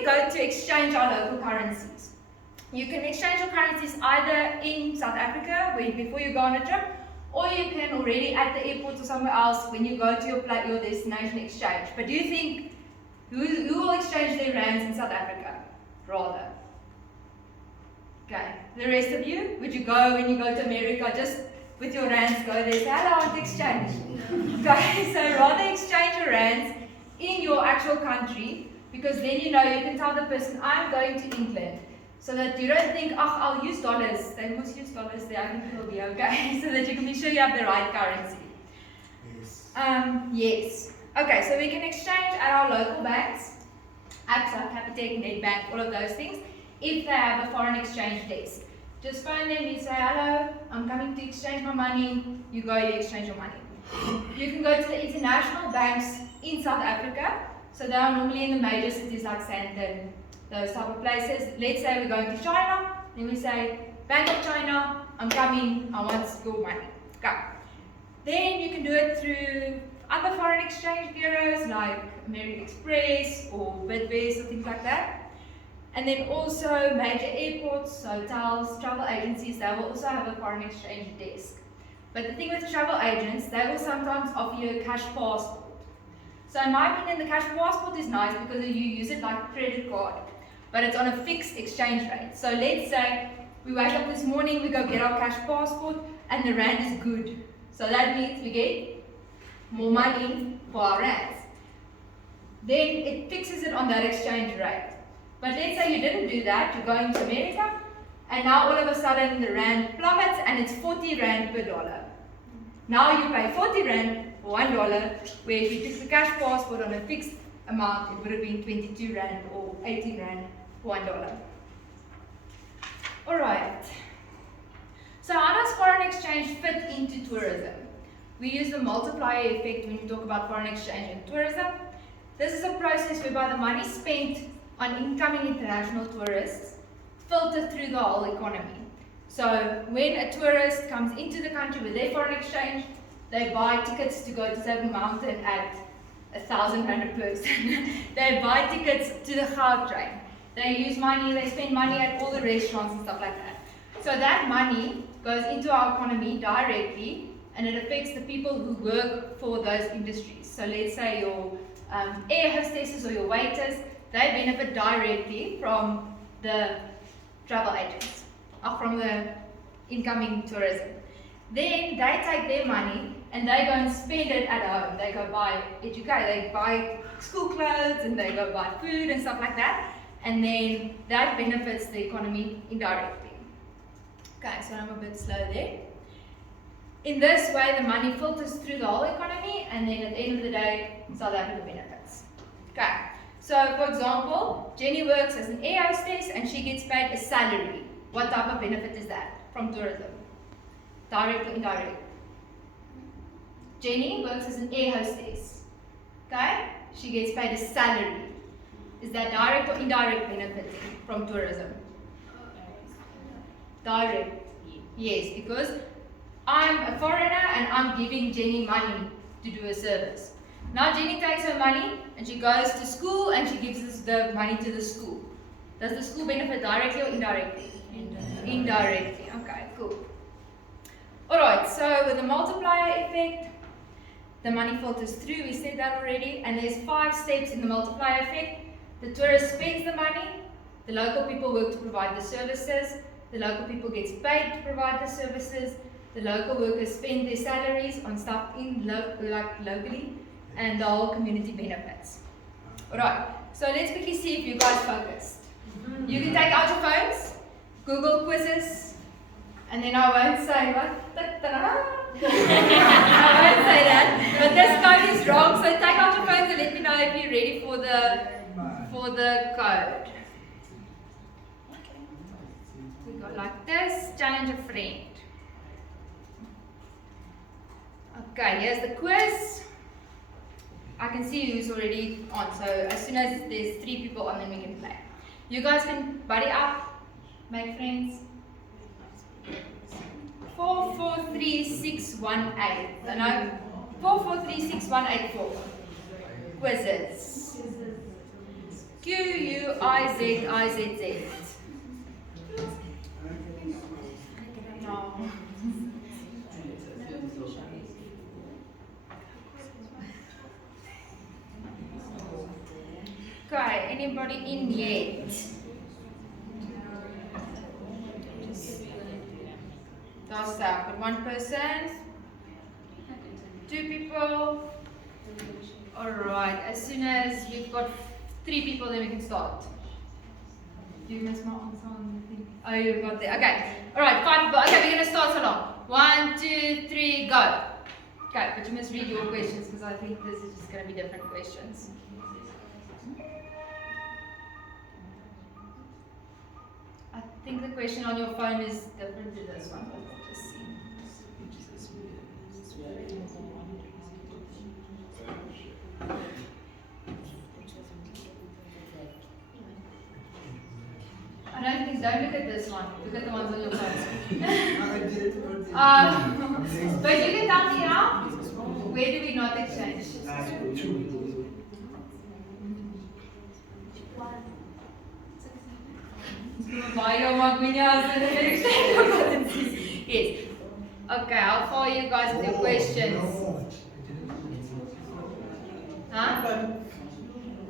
we go to exchange our local currencies. You can exchange your currencies either in South Africa before you go on a trip, or you can already at the airport or somewhere else when you go to your destination exchange. But do you think who will exchange their rands in South Africa? Rather. Okay. The rest of you, would you go when you go to America just with your rands go there, say hello, I want to exchange? Okay, so rather exchange your rands in your actual country, because then you can tell the person, I'm going to England. So that you don't think, oh, I'll use dollars. They must use dollars there, I think it'll be okay. So that you can be sure you have the right currency. Yes. Yes. Okay, so we can exchange at our local banks, AXA, Capitec, Nedbank, all of those things, if they have a foreign exchange desk. Just phone them, you say, hello, I'm coming to exchange my money. You go, you exchange your money. You can go to the international banks in South Africa. So they are normally in the major cities like Sandton, those type of places. Let's say we're going to China, then we say, Bank of China, I'm coming, I want your money. Go. Then you can do it through other foreign exchange bureaus like American Express or Bidvest or things like that. And then also major airports, hotels, travel agencies, they will also have a foreign exchange desk. But the thing with travel agents, they will sometimes offer you a cash passport. So in my opinion, the cash passport is nice because you use it like a credit card, but it's on a fixed exchange rate. So let's say we wake up this morning, we go get our cash passport, and the rand is good. So that means we get more money for our rands. Then it fixes it on that exchange rate. But let's say you didn't do that, you're going to America, and now all of a sudden the rand plummets and it's 40 rand per dollar. Now you pay 40 rand for $1, where if you took the cash passport on a fixed amount, it would have been 22 rand or 18 rand for $1. Alright, so how does foreign exchange fit into tourism? We use the multiplier effect when we talk about foreign exchange and tourism. This is a process whereby the money spent on incoming international tourists filter through the whole economy. So when a tourist comes into the country with their foreign exchange, they buy tickets to go to Seven Mountain at 1,000 rand a person. They buy tickets to the Gautrain. They use money, they spend money at all the restaurants and stuff like that. So that money goes into our economy directly, and it affects the people who work for those industries. So let's say your air hostesses or your waiters, they benefit directly from the travel agents, or from the incoming tourism. Then they take their money and they go and spend it at home. They go buy education, they buy school clothes, and they go buy food and stuff like that. And then that benefits the economy indirectly. Okay, so I'm a bit slow there. In this way, the money filters through the whole economy, and then at the end of the day, South Africa benefits. Okay. So, for example, Jenny works as an air hostess and she gets paid a salary. What type of benefit is that from tourism? Direct or indirect? Jenny works as an air hostess. Okay? She gets paid a salary. Is that direct or indirect benefiting from tourism? Direct. Yes, because I'm a foreigner and I'm giving Jenny money to do a service. Now Jenny takes her money and she goes to school and she gives the money to the school. Does the school benefit directly or indirectly? Indirectly. Okay, cool. Alright, so with the multiplier effect, the money filters through, we said that already, and there's 5 steps in the multiplier effect. The tourist spends the money, the local people work to provide the services, the local people gets paid to provide the services, the local workers spend their salaries on stuff locally, and the whole community benefits. Alright, so let's quickly see if you guys focused. You can take out your phones, Google quizzes, and then I won't say what. I won't say that, but this code is wrong, so take out your phones and let me know if you're ready for the code. We go like this, challenge a friend. Okay, here's the quiz. I can see who's already on, so as soon as there's 3 people on, then we can play. You guys can buddy up, make friends. 443618. No, 443618. Quizzes. QUIZZES. IZZ. No. Okay, anybody in yet? That's that. But one person, 2 people. Alright, as soon as we've got 3 people, then we can start. Do you miss my answer on the thing? Oh, you've got there. Okay. Alright, 5 people. Okay, we're going to start so long. 1, 2, 3, go. Okay, but you must read your questions because I think this is just going to be different questions. I think the question on your phone is different to this one. Let's just see. I don't think, don't look at this one. Look at the ones on your phone. But you can tell me now, where do we not exchange? Yes. Okay, how far are you guys with your questions? Huh?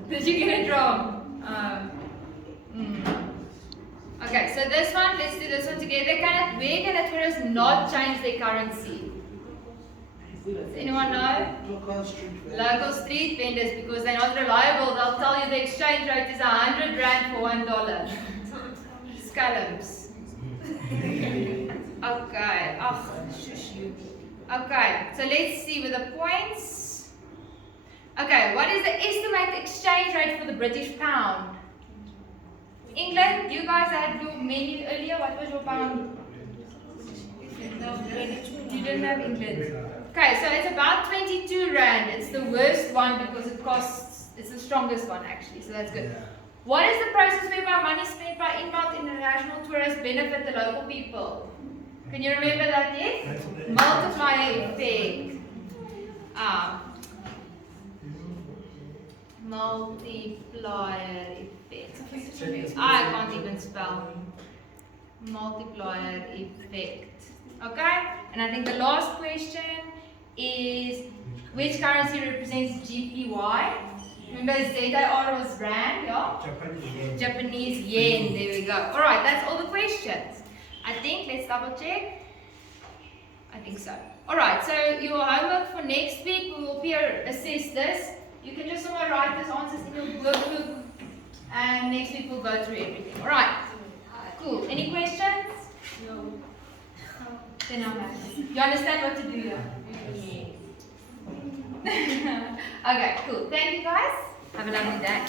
Did you get it wrong? Okay, so this one, let's do this one together. Where can a tourist not change their currency? Does anyone know? Local street vendors, because they're not reliable. They'll tell you the exchange rate is 100 Rand for $1. Scallops. Okay. Oh, shush you. Okay, so let's see with the points. Okay, what is the estimated exchange rate for the British pound? England, you guys had your menu earlier. What was your pound? You didn't have England. Okay, so it's about 22 Rand. It's the worst one because it costs, it's the strongest one actually, so that's good. What is the process whereby money spent by inbound international tourists benefit the local people? Can you remember that yet? Multiplier effect. Multiplier effect. I can't even spell. Multiplier effect. Okay? And I think the last question is, which currency represents GPY? Remember ZAR was Rand, yeah? Japanese yen, there we go. Alright, that's all the questions. I think, let's double check. I think so. Alright, so your homework for next week, we will peer assess this. You can just somewhere write these answers in your workbook, and next week we'll go through everything. Alright, cool. Any questions? No. Then I'm back. You understand what to do here? Yes. Okay, cool. Thank you guys. Have a lovely day.